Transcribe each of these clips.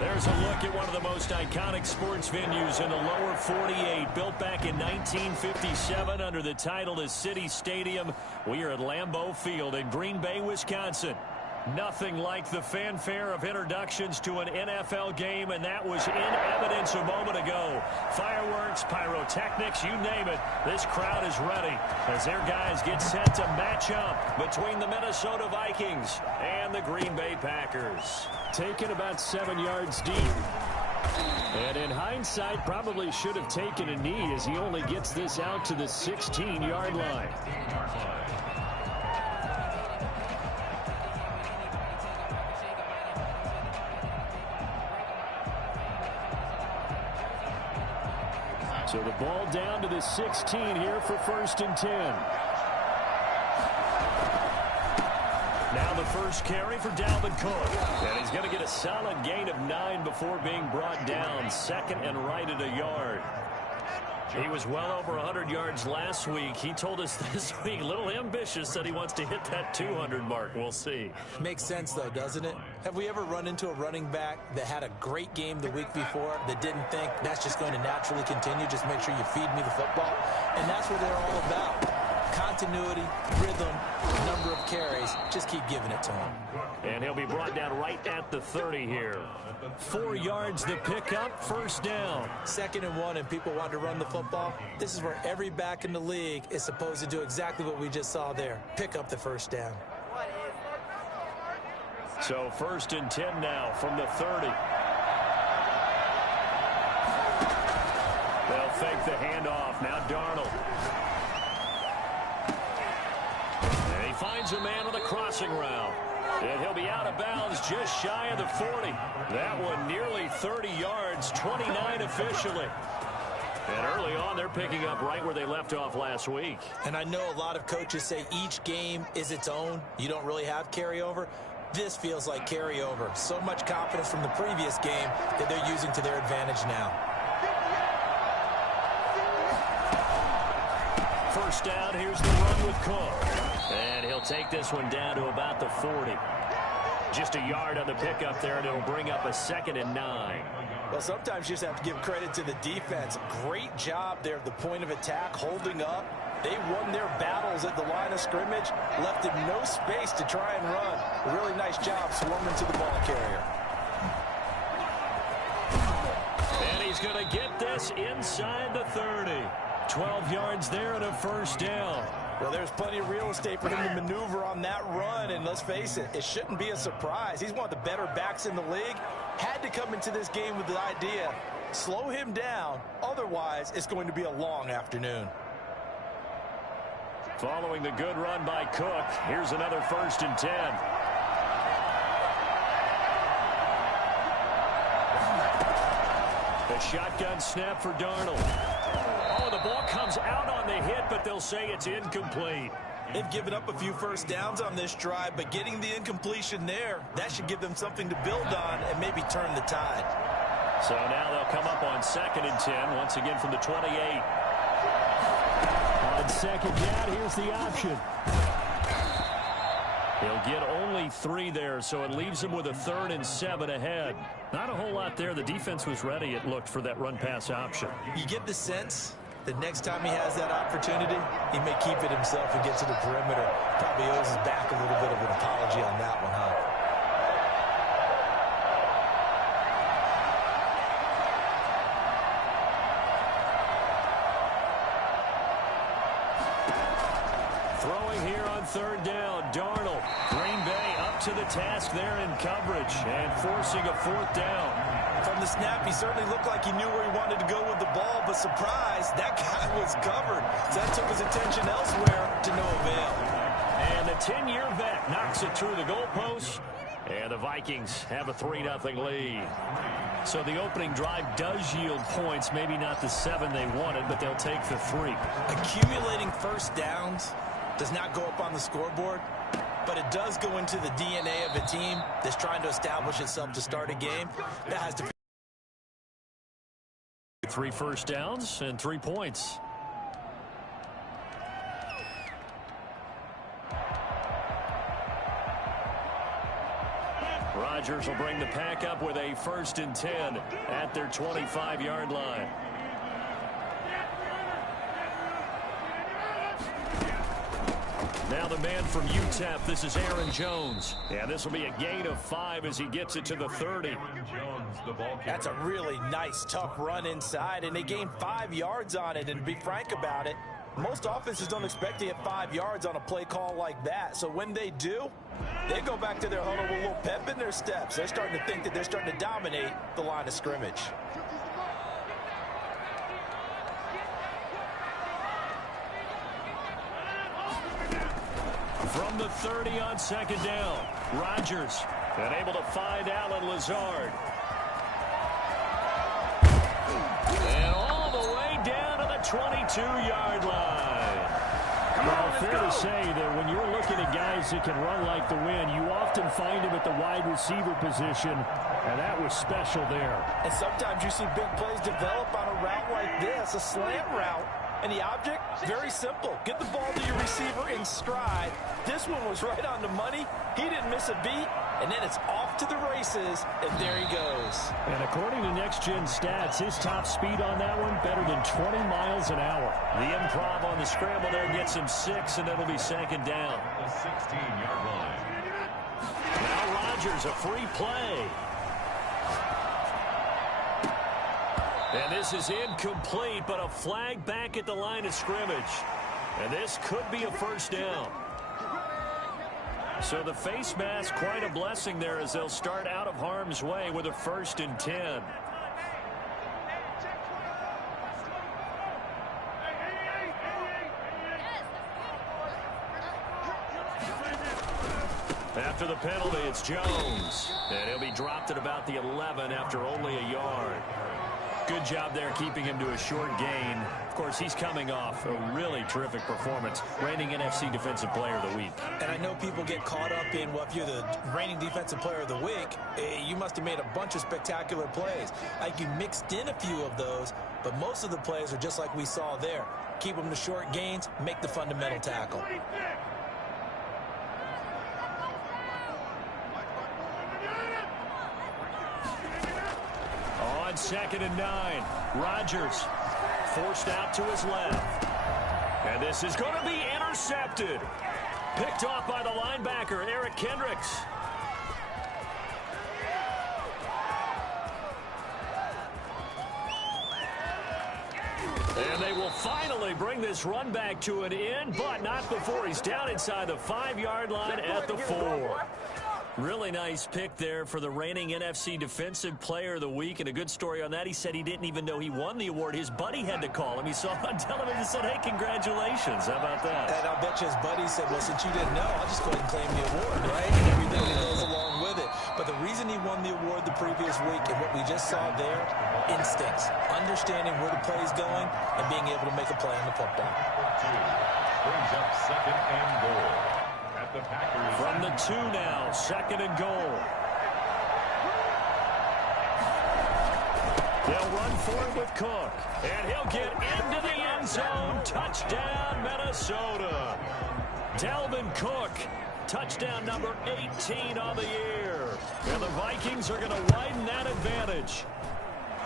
There's a look at one of the most iconic sports venues in the lower 48, built back in 1957 under the title of City Stadium. We are at Lambeau Field in Green Bay, Wisconsin. Nothing like the fanfare of introductions to an NFL game, and that was in evidence a moment ago. Fireworks, pyrotechnics, you name it. This crowd is ready as their guys get set to match up between the Minnesota Vikings and the Green Bay Packers. Taken about 7 yards deep. And in hindsight, probably should have taken a knee as he only gets this out to the 16-yard line. So the ball down to the 16 here for 1st and 10. Now the first carry for Dalvin Cook. And he's going to get a solid gain of 9 before being brought down. 2nd and right at a yard. He was well over 100 yards last week. He told us this week, a little ambitious, that he wants to hit that 200 mark. We'll see. Makes sense, though, doesn't it? Have we ever run into a running back that had a great game the week before that didn't think that's just going to naturally continue? Just make sure you feed me the football. And that's what they're all about. Continuity, rhythm, number of carries. Just keep giving it to him. And he'll be brought down right at the 30 here. 4 yards to pick up, 1st down. 2nd and 1, and people want to run the football. This is where every back in the league is supposed to do exactly what we just saw there. Pick up the 1st down. So 1st and 10 now from the 30. They'll fake the handoff. Now Darnold. And he finds a man on the crossing route. And he'll be out of bounds just shy of the 40. That one nearly 30 yards, 29 officially. And early on, they're picking up right where they left off last week. And I know a lot of coaches say each game is its own. You don't really have carryover. This feels like carryover. So much confidence from the previous game that they're using to their advantage now. 1st down, here's the run with Cook. And he'll take this one down to about the 40. Just a yard on the pickup there, and it'll bring up a 2nd and 9. Well, sometimes you just have to give credit to the defense. Great job there at the point of attack, holding up. They won their battles at the line of scrimmage, left him no space to try and run. A really nice job swarming to the ball carrier. And he's going to get this inside the 30. 12 yards there and a 1st down. Well, there's plenty of real estate for him to maneuver on that run, and let's face it, it shouldn't be a surprise. He's one of the better backs in the league. Had to come into this game with the idea, slow him down, otherwise it's going to be a long afternoon. Following the good run by Cook, here's another 1st and 10. The shotgun snap for Darnold. Oh, the ball comes out on the hit, but they'll say it's incomplete. They've given up a few 1st downs on this drive, but getting the incompletion there, that should give them something to build on and maybe turn the tide. So now they'll come up on 2nd and 10, once again from the 28. On 2nd down, here's the option. He'll get only 3 there, so it leaves him with a 3rd and 7 ahead. Not a whole lot there. The defense was ready, it looked, for that run-pass option. You get the sense that next time he has that opportunity, he may keep it himself and get to the perimeter. Probably owes his back a little bit of an apology on that one, huh? Throwing here on 3rd down, Darnold. Green Bay up to the task there in coverage and forcing a 4th down. From the snap, he certainly looked like he knew where he wanted to go with the ball, but surprise, that guy was covered. So that took his attention elsewhere to no avail. And the 10-year vet knocks it through the goalpost, and the Vikings have a 3-0 lead. So the opening drive does yield points, maybe not the 7 they wanted, but they'll take the 3. Accumulating 1st downs does not go up on the scoreboard, but it does go into the DNA of a team that's trying to establish itself to start a game. That has to be 3 1st downs and 3 points. Rodgers will bring the pack up with a 1st and 10 at their 25-yard line. Now the man from UTEP, this is Aaron Jones. Yeah, this will be a gain of 5 as he gets it to the 30. That's a really nice, tough run inside, and they gained 5 yards on it. And to be frank about it, most offenses don't expect to get 5 yards on a play call like that. So when they do, they go back to their huddle with a little pep in their steps. They're starting to think that they're starting to dominate the line of scrimmage. From the 30 on 2nd down, Rodgers and able to find Allen Lazard. And all the way down to the 22-yard line. Well, fair to say that when you're looking at guys that can run like the wind, you often find them at the wide receiver position, and that was special there. And sometimes you see big plays develop on a route like this, a slant route. And the object, very simple. Get the ball to your receiver in stride. This one was right on the money. He didn't miss a beat. And then it's off to the races, and there he goes. And according to Next Gen Stats, his top speed on that one, better than 20 miles an hour. The improv on the scramble there gets him 6, and it'll be 2nd down. The 16-yard line. Now Rodgers, a free play. And this is incomplete, but a flag back at the line of scrimmage. And this could be a 1st down. So the face mask, quite a blessing there as they'll start out of harm's way with a 1st and 10. After the penalty, it's Jones. And he'll be dropped at about the 11 after only a yard. Good job there keeping him to a short gain. Of course, he's coming off a really terrific performance, reigning NFC Defensive Player of the Week. And I know people get caught up in, well, if you're the reigning Defensive Player of the Week, you must have made a bunch of spectacular plays. Like you mixed in a few of those, but most of the plays are just like we saw there. Keep them to short gains, make the fundamental tackle. On 2nd and 9, Rodgers forced out to his left. And this is going to be intercepted. Picked off by the linebacker, Eric Kendricks. And they will finally bring this run back to an end, but not before he's down inside the 5-yard line at the 4. Really nice pick there for the reigning NFC Defensive Player of the Week, and a good story on that. He said he didn't even know he won the award. His buddy had to call him. He saw him on television and said, hey, congratulations. How about that? And I'll bet you his buddy said, well, since you didn't know, I'll just go ahead and claim the award, right? And everything that goes along with it. But the reason he won the award the previous week and what we just saw there, instincts, understanding where the play is going and being able to make a play on the football. Brings up 2nd and goal. The Packers. From the 2 now, 2nd and goal. They'll run for it with Cook. And he'll get into the end zone. Touchdown, Minnesota. Dalvin Cook, touchdown number 18 on the year. And the Vikings are going to widen that advantage.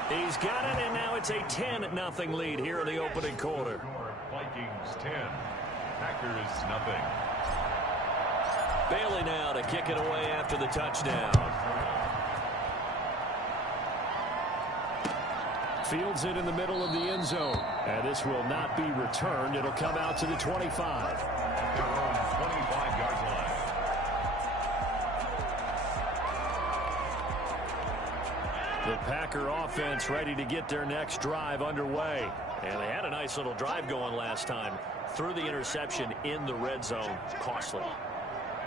He's got it, and now it's a 10-0 lead here in the opening quarter. Vikings 10, Packers nothing. Bailey now to kick it away after the touchdown. Fields it in the middle of the end zone. And this will not be returned. It'll come out to the 25. Their own 25-yard line. The Packer offense ready to get their next drive underway. And they had a nice little drive going last time. Threw the interception in the red zone. Costly.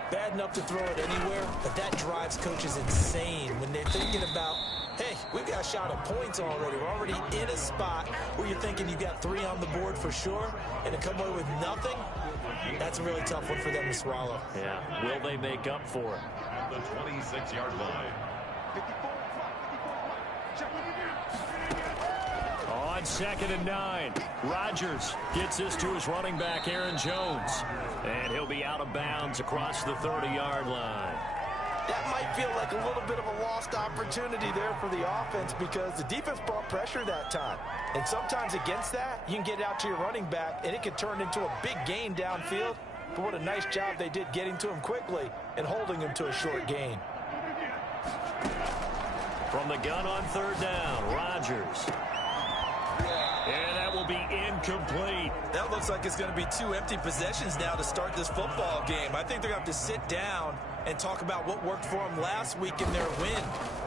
Bad enough to throw it anywhere, but that drives coaches insane when they're thinking about, hey, we've got a shot at points already. We're already in a spot where you're thinking you've got 3 on the board for sure, and to come away with nothing, that's a really tough one for them to swallow. Yeah, will they make up for it? At the 26-yard line. On 2nd and 9, Rodgers gets this to his running back, Aaron Jones. And he'll be out of bounds across the 30-yard line. that might feel like a little bit of a lost opportunity there for the offense because the defense brought pressure that time. And sometimes against that, you can get out to your running back, and it can turn into a big gain downfield. But what a nice job they did getting to him quickly and holding him to a short gain. From the gun on third down, Rodgers. And that will be incomplete. That looks like it's going to be 2 empty possessions now to start this football game. I think they're going to have to sit down and talk about what worked for them last week in their win.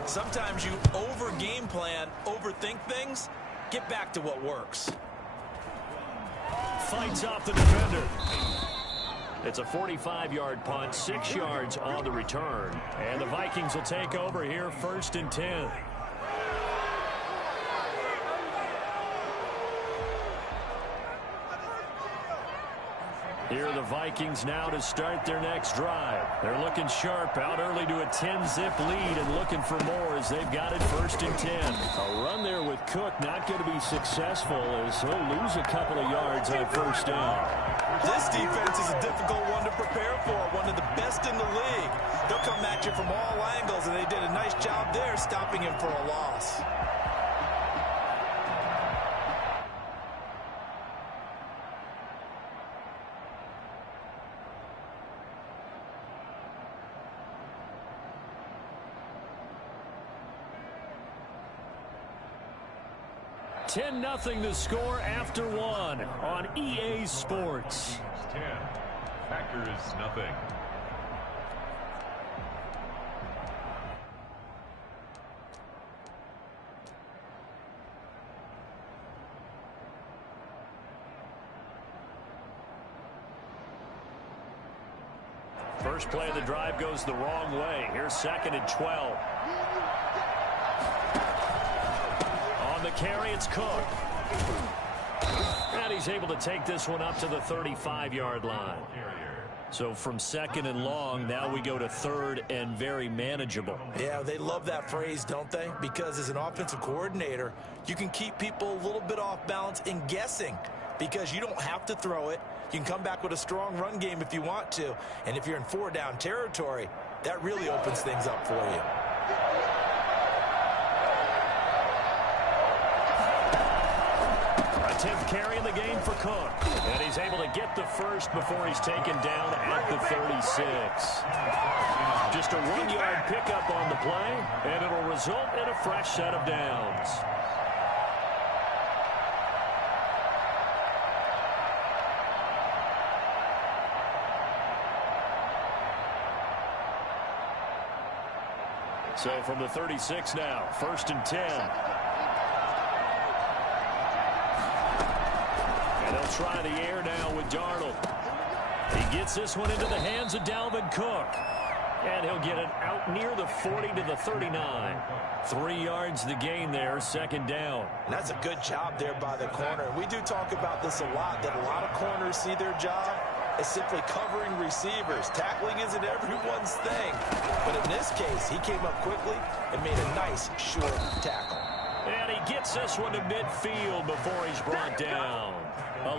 Sometimes you over-game plan, overthink things. Get back to what works. Fights off the defender. It's a 45-yard punt, 6 yards on the return. And the Vikings will take over here, 1st and 10. Here are the Vikings now to start their next drive. They're looking sharp, out early to a 10-zip lead and looking for more as they've got it 1st and 10. A run there with Cook not going to be successful as he'll lose a couple of yards on 1st down. This defense is a difficult one to prepare for, one of the best in the league. They'll come at you from all angles, and they did a nice job there stopping him for a loss. $10-0 the score after 1 on EA Sports. 10, Packers nothing. First play of the drive goes the wrong way. Here's 2nd and 12. On the carry, it's Cook. And he's able to take this one up to the 35-yard line. So from 2nd and long, now we go to 3rd and very manageable. Yeah, they love that phrase, don't they? Because as an offensive coordinator, you can keep people a little bit off balance and guessing because you don't have to throw it. You can come back with a strong run game if you want to. And if you're in 4-down territory, that really opens things up for you. A 10th carry in the game for Cook. And he's able to get the first before he's taken down at the 36. Just a 1-yard pickup on the play, and it'll result in a fresh set of downs. So from the 36 now, 1st and 10. And they'll try the air now with Darnold. He gets this one into the hands of Dalvin Cook. And he'll get it out near the 40 to the 39. 3 yards the gain there, 2nd down. And that's a good job there by the corner. We do talk about this a lot, that a lot of corners see their job as simply covering receivers. Tackling isn't everyone's thing. But in this case, he came up quickly and made a nice short tackle. And he gets this one to midfield before he's brought down.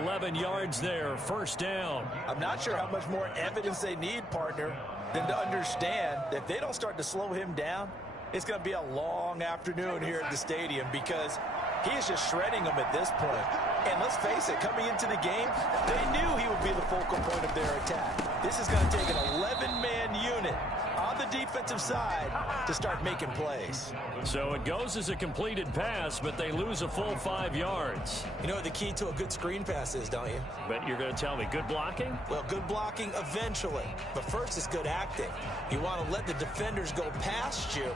11 yards there, 1st down. I'm not sure how much more evidence they need, partner, than to understand that if they don't start to slow him down, it's going to be a long afternoon here at the stadium because he is just shredding them at this point. And let's face it, coming into the game, they knew he would be the focal point of their attack. This is going to take an 11-man unit on the defensive side to start making plays. So it goes as a completed pass, but they lose a full 5 yards. You know what the key to a good screen pass is, don't you? But you're going to tell me good blocking? Well, good blocking eventually. But first is good acting. You want to let the defenders go past you,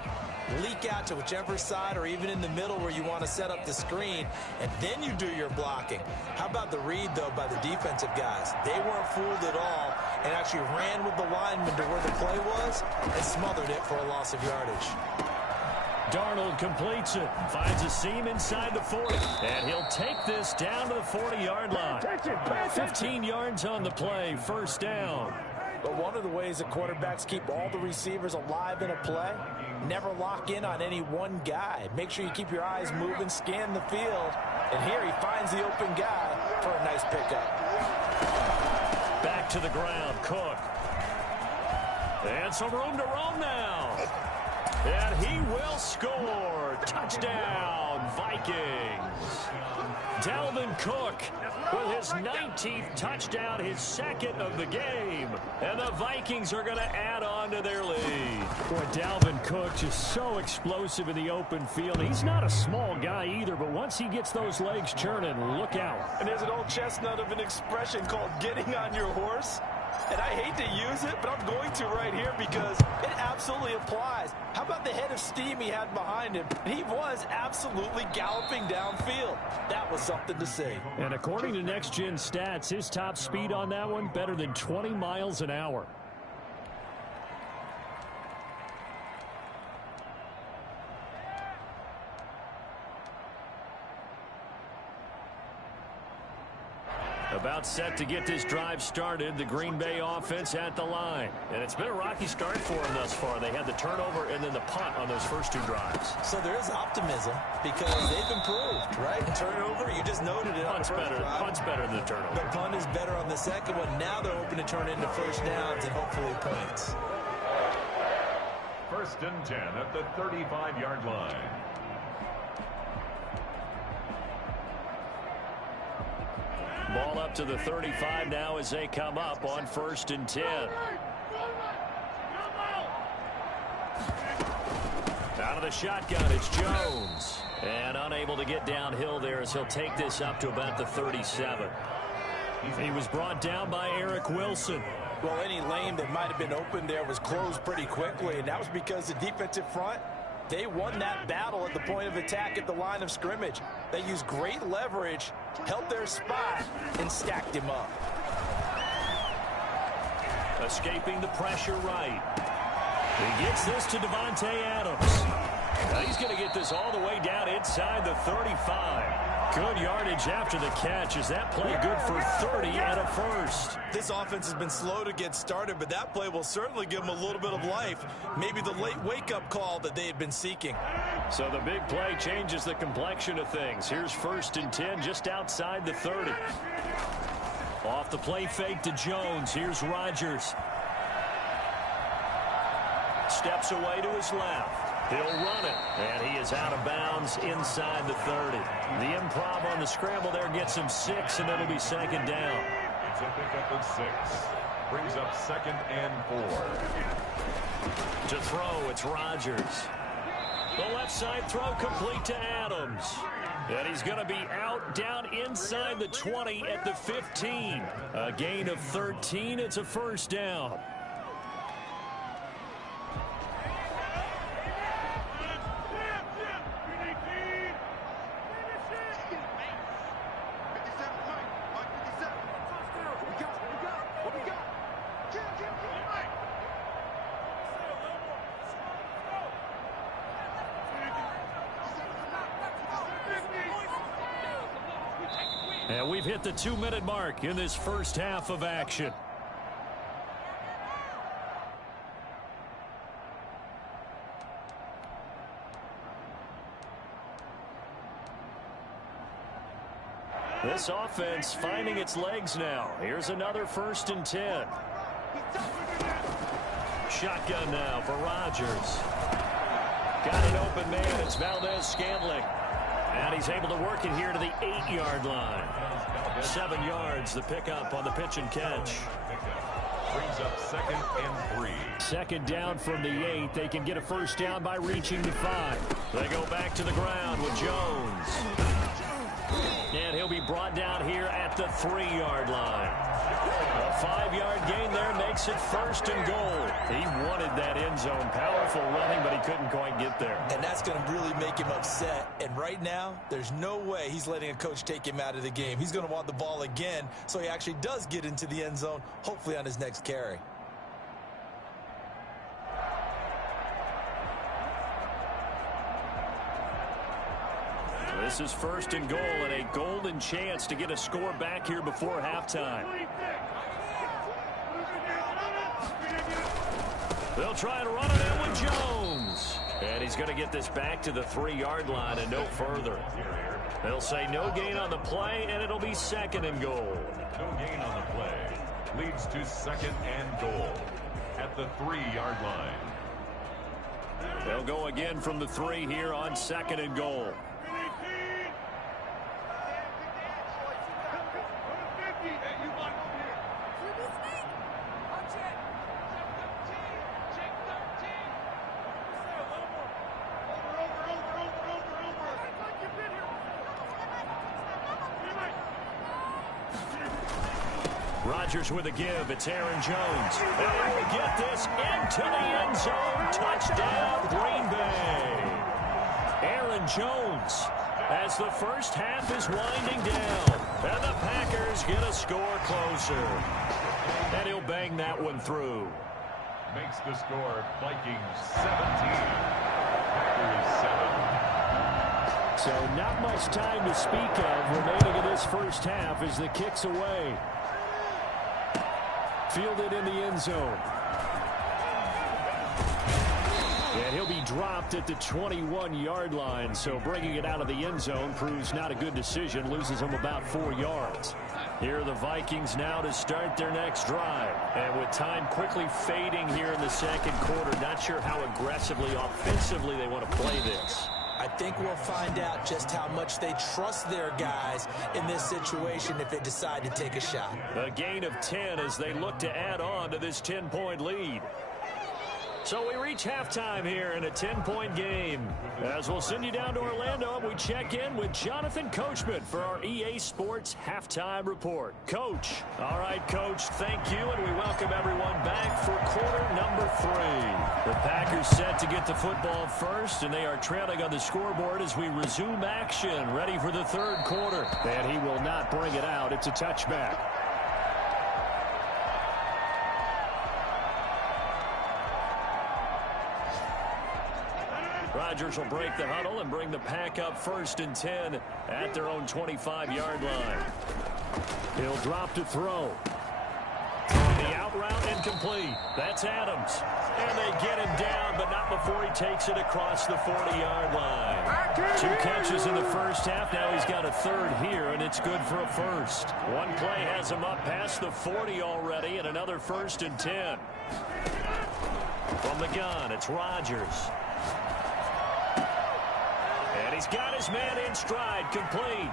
leak out to whichever side or even in the middle where you want to set up the screen, and then you do your blocking. How about the read, though, by the defensive guys? They weren't fooled at all and actually ran with the lineman to where the play was and smothered it for a loss of yardage. Darnold completes it, finds a seam inside the 40, and he'll take this down to the 40-yard line. 15 yards on the play, 1st down. But one of the ways that quarterbacks keep all the receivers alive in a play, never lock in on any one guy. Make sure you keep your eyes moving, scan the field, and here he finds the open guy for a nice pickup. Back to the ground, Cook. And some room to roam now. And he will score. Touchdown, Vikings. Dalvin Cook with his 19th touchdown, his second of the game. And the Vikings are going to add on to their lead. Boy, Dalvin Cook just so explosive in the open field. He's not a small guy either, but once he gets those legs churning, look out. And there's an old chestnut of an expression called getting on your horse. And I hate to use it, but I'm going to right here because it absolutely applies. How about the head of steam he had behind him? He was absolutely galloping downfield. That was something to see. And according to Next Gen Stats, his top speed on that one, better than 20 miles an hour. About set to get this drive started. The Green Bay offense at the line. And it's been a rocky start for them thus far. They had the turnover and then the punt on those first two drives. So there is optimism because they've improved, right? Turnover, you just noted it. Punt's better than the turnover. The punt is better on the second one. Now they're hoping to turn into first downs and hopefully points. 1st and 10 at the 35-yard line. Ball up to the 35 now as they come up on 1st and 10. Out of the shotgun, it's Jones. And unable to get downhill there as he'll take this up to about the 37. He was brought down by Eric Wilson. Well, any lane that might have been open there was closed pretty quickly, and that was because the defensive front, they won that battle at the point of attack at the line of scrimmage. They used great leverage, held their spot, and stacked him up. Escaping the pressure right. He gets this to Devontae Adams. Now he's going to get this all the way down inside the 35. Good yardage after the catch. Is that play good for 30 and a first? This offense has been slow to get started, but that play will certainly give them a little bit of life. Maybe the late wake-up call that they had been seeking. So the big play changes the complexion of things. Here's 1st and 10 just outside the 30. Off the play fake to Jones. Here's Rodgers. Steps away to his left. He'll run it, and he is out of bounds inside the 30. The improv on the scramble there gets him 6, and it'll be 2nd down. It's a pickup of 6. Brings up 2nd and 4. To throw, it's Rodgers. The left side throw complete to Adams. And he's going to be out down inside the 20 at the 15. A gain of 13. It's a 1st down. And we've hit the 2-minute mark in this first half of action. This offense finding its legs now. Here's another 1st and 10. Shotgun now for Rodgers. Got an open man. It's Valdez-Scantling. And he's able to work it here to the 8-yard line. 7 yards, the pickup on the pitch and catch. Brings up 2nd and 3. 2nd down from the 8. They can get a 1st down by reaching the 5. They go back to the ground with Jones. And he'll be brought down here at the 3-yard line. A 5-yard gain there makes it 1st and goal. He wanted that end zone. Powerful running, but he couldn't quite get there. And that's going to really make him upset. And right now, there's no way he's letting a coach take him out of the game. He's going to want the ball again, so he actually does get into the end zone, hopefully on his next carry. This is 1st and goal and a golden chance to get a score back here before halftime. They'll try to run it in with Jones. And he's going to get this back to the 3-yard line and no further. They'll say no gain on the play, and it'll be 2nd and goal. No gain on the play. Leads to 2nd and goal. at the 3-yard line. They'll go again from the 3 here on 2nd and goal. Rodgers with a give. It's Aaron Jones. And he will get this into the end zone. Touchdown, Green Bay. Aaron Jones, as the first half is winding down. And the Packers get a score closer. And he'll bang that one through. Makes the score Vikings 17. Packers 7. So not much time to speak of remaining in this first half as the kick's away. Fielded in the end zone. And he'll be dropped at the 21-yard line. So bringing it out of the end zone proves not a good decision. Loses him about 4 yards. Here are the Vikings now to start their next drive. And with time quickly fading here in the second quarter, not sure how aggressively, offensively they want to play this. I think we'll find out just how much they trust their guys in this situation if they decide to take a shot. A gain of 10 as they look to add on to this 10-point lead. So we reach halftime here in a 10-point game. As we'll send you down to Orlando, we check in with Jonathan Coachman for our EA Sports Halftime Report. Coach. All right, Coach, thank you, and we welcome everyone back for quarter number 3. The Packers set to get the football first, and they are trailing on the scoreboard as we resume action, ready for the third quarter. And he will not bring it out. It's a touchback. Rodgers will break the huddle and bring the Pack up 1st and 10 at their own 25-yard line. He'll drop to throw. The out route incomplete. That's Adams. And they get him down, but not before he takes it across the 40-yard line. 2 catches in the first half. Now he's got a 3rd here, and it's good for a first. One play has him up past the 40 already, and another 1st and 10. From the gun, it's Rodgers. And he's got his man in stride, complete.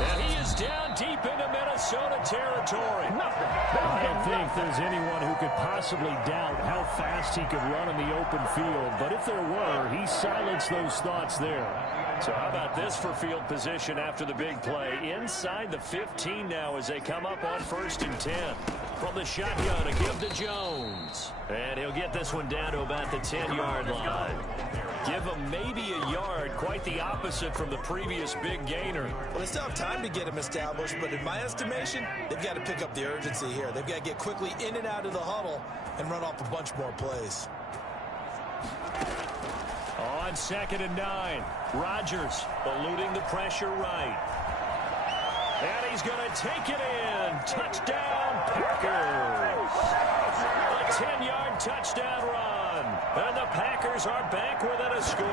And he is down deep into Minnesota territory. I don't think there's anyone who could possibly doubt how fast he could run in the open field. But if there were, he silenced those thoughts there. So how about this for field position after the big play? Inside the 15 now as they come up on 1st and 10. From the shotgun, a give to Jones. And he'll get this one down to about the 10-yard line. Give him maybe a yard, quite the opposite from the previous big gainer. Well, they still have time to get him established, but in my estimation, they've got to pick up the urgency here. They've got to get quickly in and out of the huddle and run off a bunch more plays. On 2nd and 9, Rodgers eluding the pressure right. And he's going to take it in. Touchdown, Packers. A 10-yard touchdown run. And the Packers are back within a score.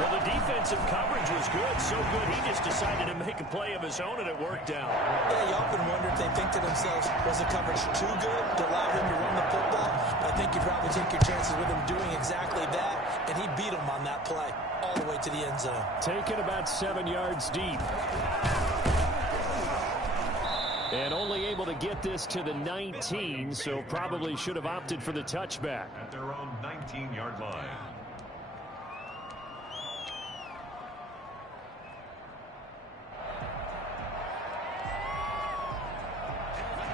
Well, the defensive coverage was good, so good he just decided to make a play of his own, and it worked out. Yeah, you often wonder if they think to themselves, was the coverage too good to allow him to run the football? I think you'd probably take your chances with him doing exactly that, and he beat him on that play all the way to the end zone. Taken about 7 yards deep. And only able to get this to the 19, so probably should have opted for the touchback. At their own 19-yard line.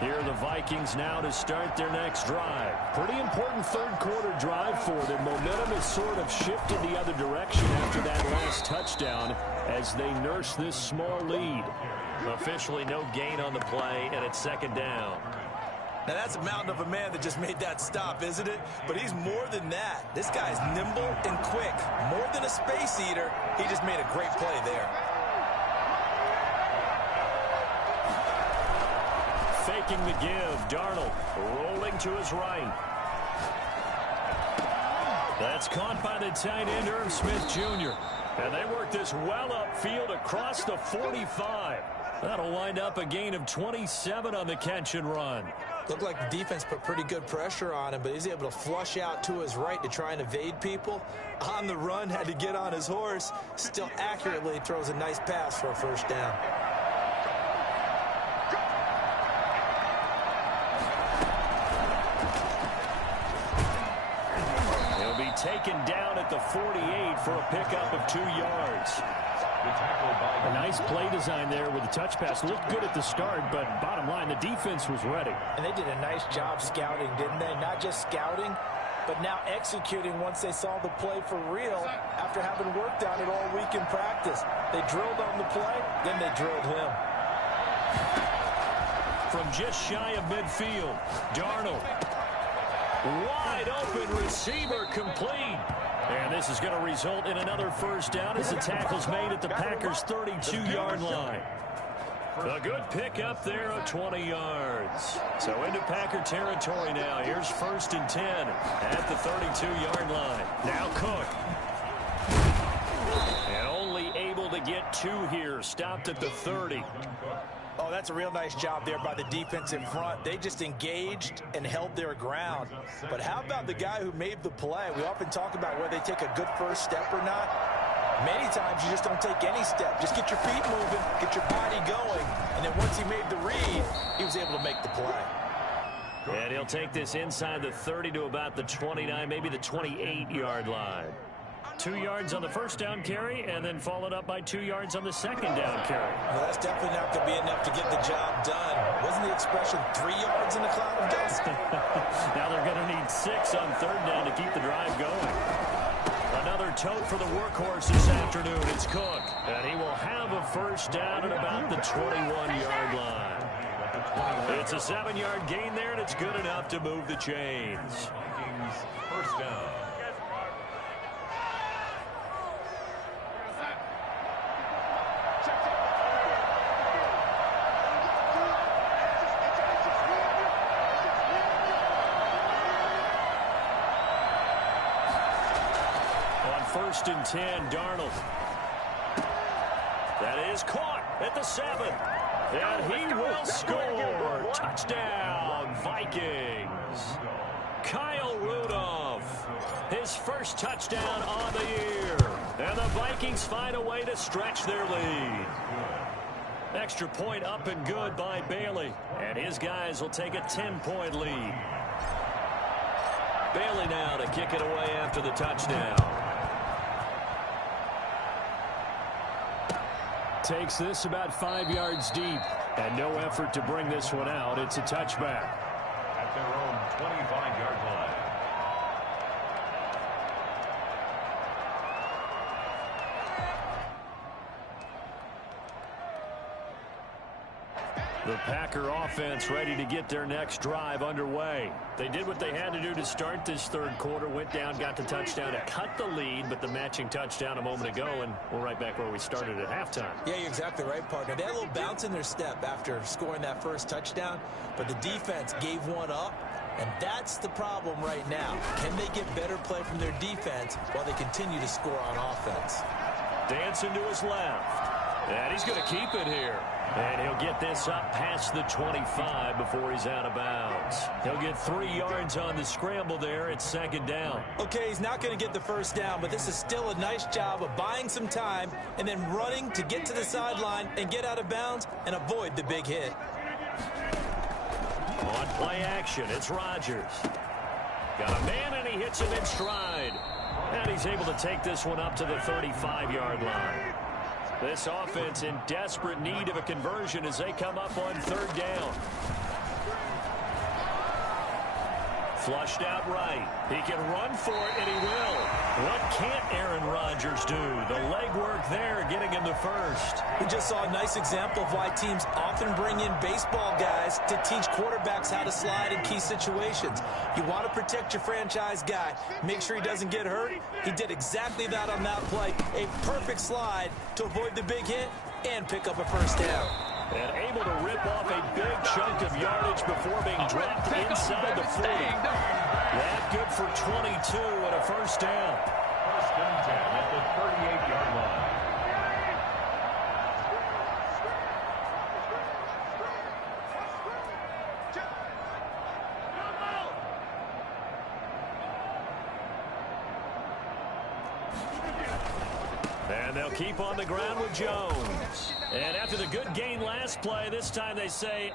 Here are the Vikings now to start their next drive. Pretty important third quarter drive for them. Momentum has sort of shifted the other direction after that last touchdown as they nurse this small lead. Officially no gain on the play, and it's 2nd down. Now that's a mountain of a man that just made that stop, isn't it? But he's more than that. This guy's nimble and quick. More than a space eater, he just made a great play there. Faking the give. Darnold rolling to his right. That's caught by the tight end, Irv Smith Jr. And they work this well upfield across the 45. That'll wind up a gain of 27 on the catch and run. Looked like the defense put pretty good pressure on him, but he's able to flush out to his right to try and evade people. On the run, had to get on his horse. Still accurately throws a nice pass for a first down. He'll be taken down at the 48 for a pickup of 2 yards. A nice play design there with the touch pass. Looked good at the start, but bottom line, the defense was ready. And they did a nice job scouting, didn't they? Not just scouting, but now executing once they saw the play for real after having worked on it all week in practice. They drilled on the play, then they drilled him. From just shy of midfield, Darnold. Wide open receiver complete. And this is going to result in another first down as the tackle's made at the Packers' 32-yard line. A good pick up there of 20 yards. So into Packer territory now. Here's 1st and 10 at the 32-yard line. Now Cook. And only able to get 2 here. Stopped at the 30. Oh, that's a real nice job there by the defense in front. They just engaged and held their ground. But how about the guy who made the play? We often talk about whether they take a good first step or not. Many times you just don't take any step. Just get your feet moving, get your body going, and then once he made the read, he was able to make the play. And he'll take this inside the 30 to about the 29, maybe the 28-yard line. 2 yards on the first down carry, and then followed up by 2 yards on the second down carry. Well, that's definitely not going to be enough to get the job done. Wasn't the expression 3 yards in a cloud of dust? Now they're going to need 6 on third down to keep the drive going. Another tote for the workhorse this afternoon. It's Cook, and he will have a first down at about the 21-yard line. It's a 7-yard gain there, and it's good enough to move the chains. First down. On 1st and 10, Darnold. That is caught at the 7. And he will score. Touchdown, Vikings. Kyle Rudolph, his first touchdown on the year. And the Vikings find a way to stretch their lead. Extra point up and good by Bailey. And his guys will take a 10-point lead. Bailey now to kick it away after the touchdown. Takes this about 5 yards deep. And no effort to bring this one out. It's a touchback. At their own 25-yard line. The Packer offense ready to get their next drive underway. They did what they had to do to start this third quarter. Went down, got the touchdown to cut the lead, but the matching touchdown a moment ago, and we're right back where we started at halftime. Yeah, you're exactly right, partner. They had a little bounce in their step after scoring that first touchdown, but the defense gave one up, and that's the problem right now. Can they get better play from their defense while they continue to score on offense? Dancing to his left, and he's going to keep it here. And he'll get this up past the 25 before he's out of bounds. He'll get 3 yards on the scramble there at second down. Okay, he's not going to get the first down, but this is still a nice job of buying some time and then running to get to the sideline and get out of bounds and avoid the big hit. On play action, it's Rodgers. Got a man, and he hits him in stride. And he's able to take this one up to the 35-yard line. This offense in desperate need of a conversion as they come up on third down. Flushed out right. He can run for it, and he will. What can't Aaron Rodgers do? The legwork there getting him to first. We just saw a nice example of why teams often bring in baseball guys to teach quarterbacks how to slide in key situations. You want to protect your franchise guy. Make sure he doesn't get hurt. He did exactly that on that play. A perfect slide to avoid the big hit and pick up a first down. And able to rip off a big chunk of yardage before being dropped inside the 40. That good for 22 and a first down. First and 10 at the 38-yard line. And they'll keep on the ground with Jones. And after the good gain last play, this time they say,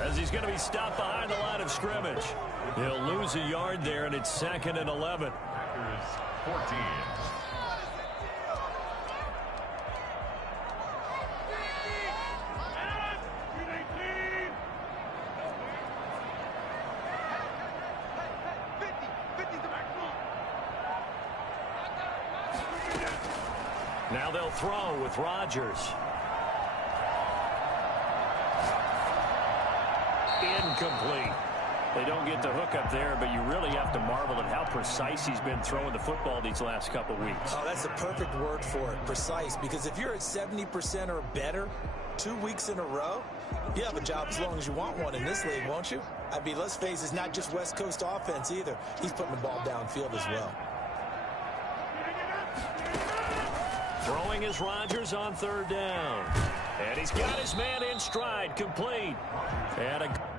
as he's going to be stopped behind the line of scrimmage. He'll lose a yard there, and it's 2nd and 11. Packers 14. Now they'll throw with Rodgers. Incomplete. They don't get the hook up there, but you really have to marvel at how precise he's been throwing the football these last couple weeks. Oh, that's the perfect word for it, precise, because if you're at 70% or better 2 weeks in a row, you have a job as long as you want one in this league, won't you? I mean, let's face it, it's not just West Coast offense either. He's putting the ball downfield as well. Throwing is Rodgers on 3rd down. And he's got his man in stride, complete. And a...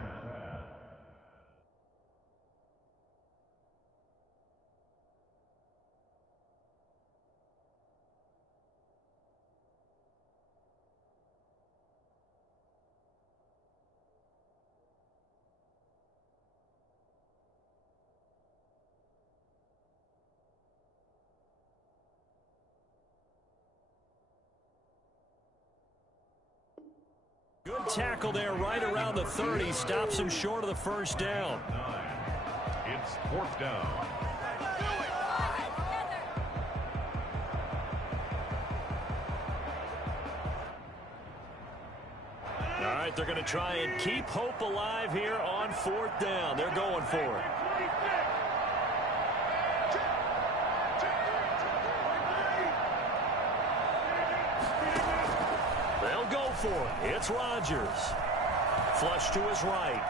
Good tackle there right around the 30. Stops him short of the 1st down. It's 4th down. All right, they're going to try and keep hope alive here on 4th down. They're going for it. They'll go for it. It's Rodgers. Flush to his right.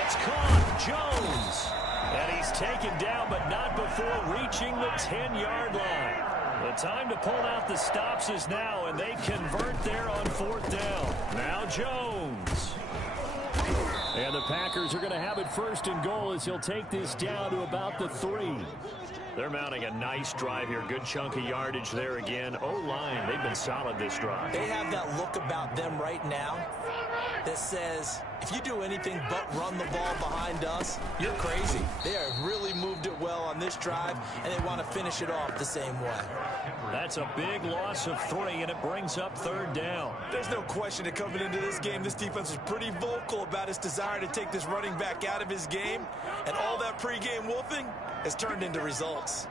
It's caught. Jones. And he's taken down, but not before reaching the 10-yard line. The time to pull out the stops is now, and they convert there on 4th down. Now Jones. And the Packers are going to have it 1st and goal as he'll take this down to about the 3. They're mounting a nice drive here. Good chunk of yardage there again. O-line, they've been solid this drive. They have that look about them right now that says, if you do anything but run the ball behind us, you're crazy. They have really moved it well on this drive, and they want to finish it off the same way. That's a big loss of 3, and it brings up 3rd down. There's no question that coming into this game, this defense was pretty vocal about its desire to take this running back out of his game, and all that pregame wolfing has turned into results.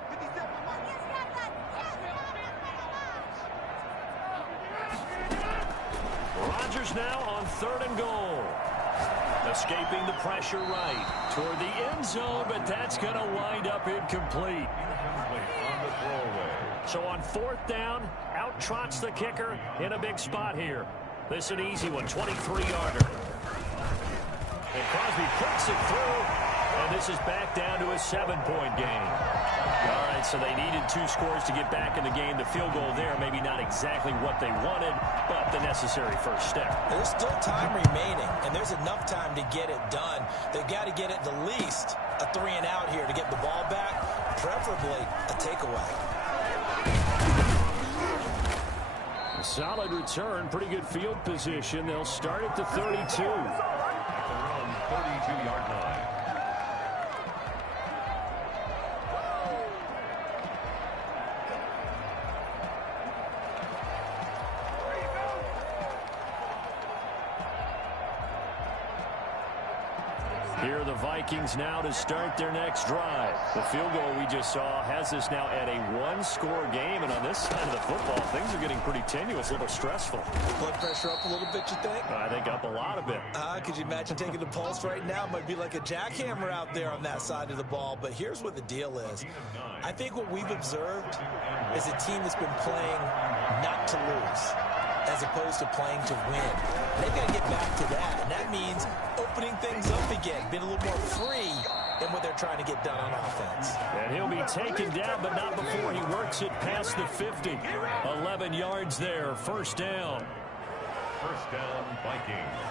Rodgers now on 3rd and goal. Escaping the pressure right toward the end zone, but that's going to wind up incomplete. On the throwaway. So on 4th down, out trots the kicker in a big spot here. This is an easy one, 23-yarder. And Crosby puts it through, and this is back down to a 7-point game. All right, so they needed 2 scores to get back in the game. The field goal there, maybe not exactly what they wanted, but the necessary first step. There's still time remaining, and there's enough time to get it done. They've got to get at the least a 3 and out here to get the ball back, preferably a takeaway. A solid return, pretty good field position. They'll start at the 32. At the run, 32-yard line. Here are the Vikings now to start their next drive. The field goal we just saw has us now at a 1-score game, and on this side of the football, things are getting pretty tenuous, a little stressful. Blood pressure up a little bit, you think? I think up a lot of it. Could you imagine taking the pulse right now? It might be like a jackhammer out there on that side of the ball, but here's what the deal is. I think what we've observed is a team that's been playing not to lose as opposed to playing to win. They've got to get back to that, and that means opening things up again, being a little more free in what they're trying to get done on offense. And he'll be taken down, but not before he works it past the 50. 11 yards there, 1st down. 1st down, Vikings.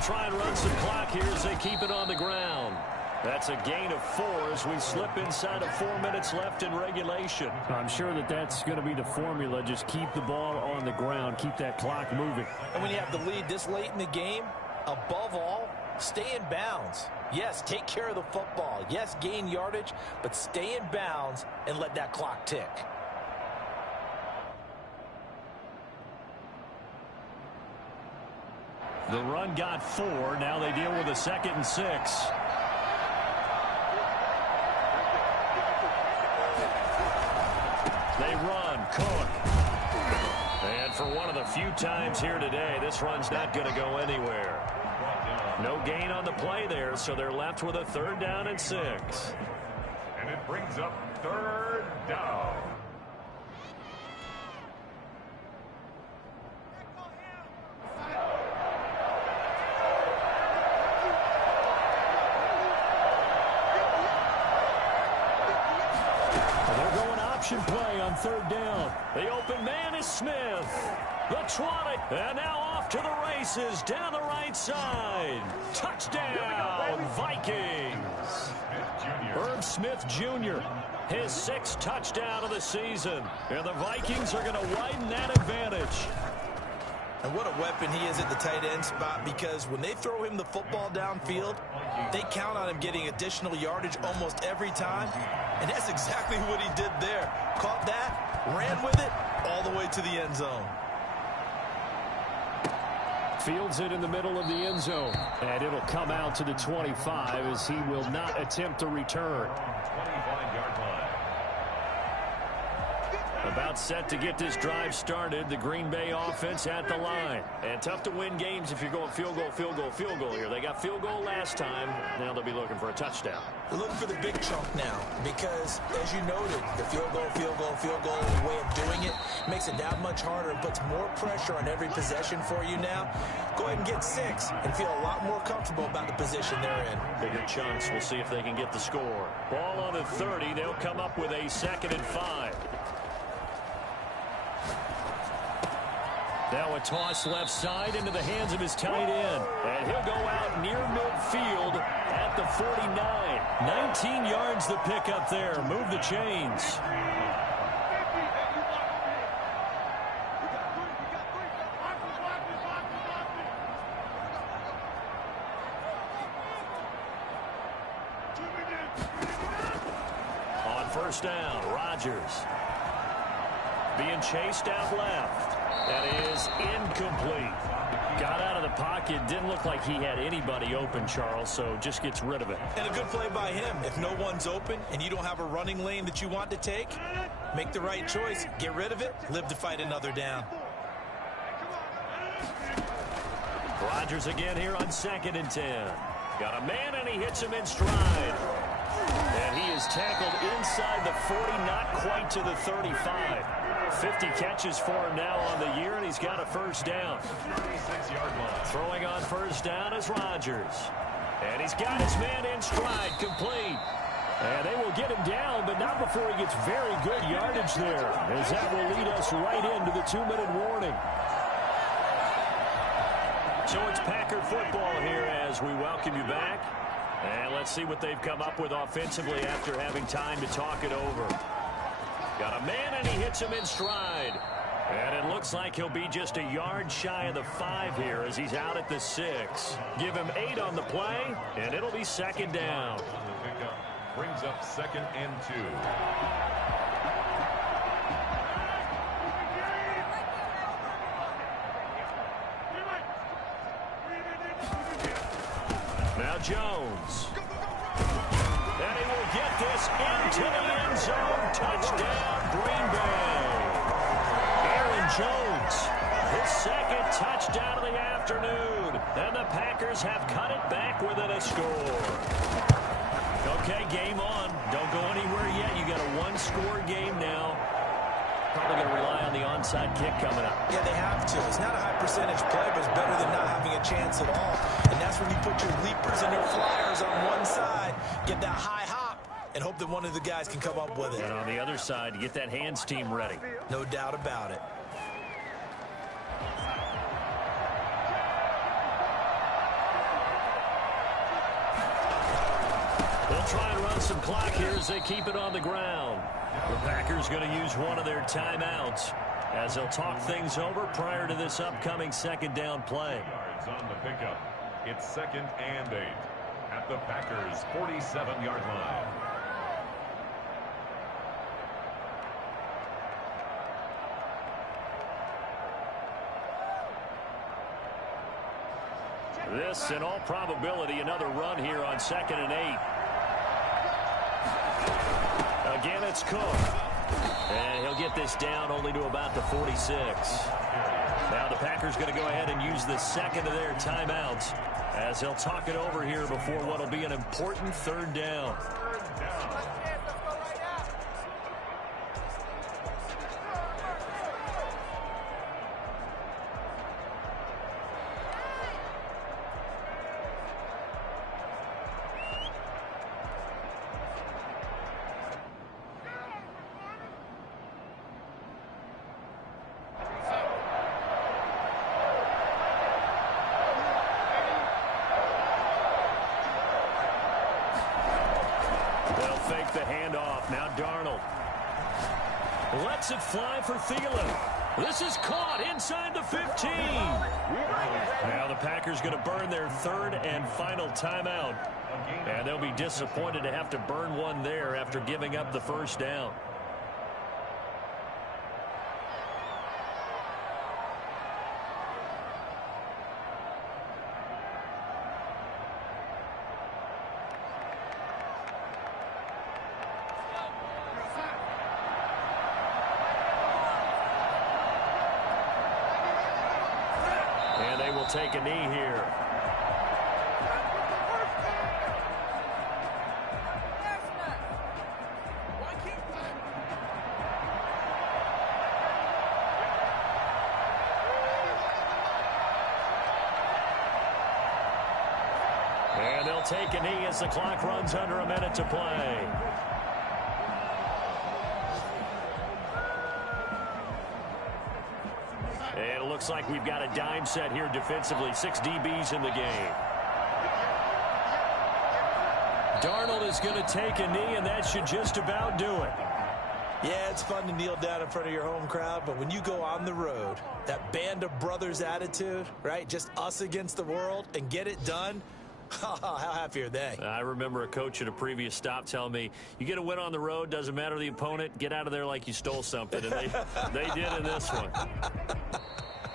They'll try and run some clock here as they keep it on the ground. That's a gain of 4 as we slip inside of 4 minutes left in regulation. I'm sure that that's going to be the formula. Just keep the ball on the ground. Keep that clock moving. And when you have the lead this late in the game, above all, stay in bounds. Yes, take care of the football. Yes, gain yardage, but stay in bounds and let that clock tick. The run got 4. Now they deal with a 2nd and 6. They run. Cook. And for one of the few times here today, this run's not going to go anywhere. No gain on the play there, so they're left with a 3rd down and 6. And it brings up 3rd down. Play on 3rd down. The open man is Smith. The trot it, and now off to the races down the right side. Touchdown, Vikings. Herb Smith Jr., his 6th touchdown of the season. And the Vikings are going to widen that advantage. And what a weapon he is at the tight end spot, because when they throw him the football downfield, they count on him getting additional yardage almost every time. And that's exactly what he did there. Caught that, ran with it, all the way to the end zone. Fields it in the middle of the end zone. And it'll come out to the 25 as he will not attempt to return. 25-yard line. About set to get this drive started. The Green Bay offense at the line. And tough to win games if you're going field goal, field goal, field goal here. They got field goal last time. Now they'll be looking for a touchdown. They're looking for the big chunk now because, as you noted, the field goal way of doing it makes it that much harder and puts more pressure on every possession for you now. Go ahead and get 6 and feel a lot more comfortable about the position they're in. Bigger chunks. We'll see if they can get the score. Ball on the 30. They'll come up with a 2nd and 5. Now a toss left side into the hands of his tight end. And he'll go out near midfield at the 49. 19 yards the pickup there. Move the chains. On 1st down, Rodgers. Being chased out left. That is incomplete. Got out of the pocket. Didn't look like he had anybody open, Charles, so just gets rid of it. And a good play by him. If no one's open and you don't have a running lane that you want to take, make the right choice. Get rid of it. Live to fight another down. Rodgers again here on 2nd and 10. Got a man, and he hits him in stride. And he is tackled inside the 40, not quite to the 35. 50 catches for him now on the year, and he's got a 1st down. 36-yard line. Throwing on 1st down is Rodgers. And he's got his man in stride, complete. And they will get him down, but not before he gets very good yardage there, as that will lead us right into the 2-minute warning. So it's Packer football here as we welcome you back. And let's see what they've come up with offensively after having time to talk it over. Got a man, and he hits him in stride. And it looks like he'll be just a yard shy of the 5 here as he's out at the 6. Give him 8 on the play, and it'll be 2nd down. Brings up 2nd and 2. Now Jones. And he will get this into the end zone. Touchdown, Green Bay. Aaron Jones, his 2nd touchdown of the afternoon. And the Packers have cut it back within a score. Okay, game on. Don't go anywhere yet. You got a 1-score game now. Probably going to rely on the onside kick coming up. Yeah, they have to. It's not a high percentage play, but it's better than not having a chance at all. And that's when you put your leapers and your flyers on one side, get that high hop, and hope that one of the guys can come up with it. And on the other side, get that hands team ready. No doubt about it. try and run some clock here as they keep it on the ground. The Packers going to use one of their timeouts as they'll talk things over prior to this upcoming second down play. Yards on the pickup. It's 2nd and 8 at the Packers' 47-yard line. This, in all probability, another run here on 2nd and 8. Again, it's Cook. And he'll get this down only to about the 46. Now the Packers going to go ahead and use the second of their timeouts as they'll talk it over here before what will be an important third down. Fake the handoff. Now Darnold lets it fly for Thielen. This is caught inside the 15. Now the Packers going to burn their third and final timeout. And they'll be disappointed to have to burn one there after giving up the first down. Take a knee here. And they'll take a knee as the clock runs under a minute to play. And it looks like we've got a dime set here defensively. 6 DBs in the game. Darnold is going to take a knee, and that should just about do it. Yeah, it's fun to kneel down in front of your home crowd, but when you go on the road, that band of brothers attitude, right? Just us against the world and get it done. How happy are they? I remember a coach at a previous stop telling me, you get a win on the road, doesn't matter the opponent, get out of there like you stole something. And they did in this one.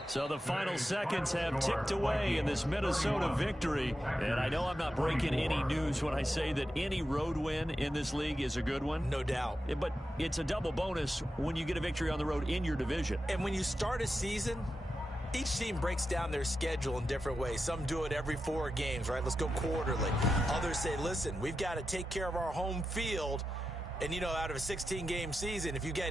So the final seconds have ticked away in this Minnesota victory. And I know I'm not breaking any news when I say that any road win in this league is a good one. No doubt. But it's a double bonus when you get a victory on the road in your division. And when you start a season, each team breaks down their schedule in different ways. Some do it every 4 games, right? Let's go quarterly. Others say, listen, we've got to take care of our home field. And, you know, out of a 16-game season, if you get